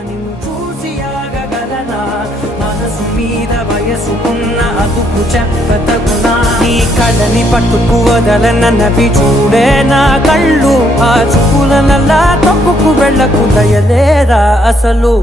నిన్ను చూసి ఆగగలనా మనసు మీద వయసుకున్న అదుపు చెప్పతగునా నీ కళ్ళని పట్టుకు వదలనవి చూడే నా కళ్ళు ఆ చూపుల నల్లా తప్పుకు వెళ్ళకు దయలేరా అసలు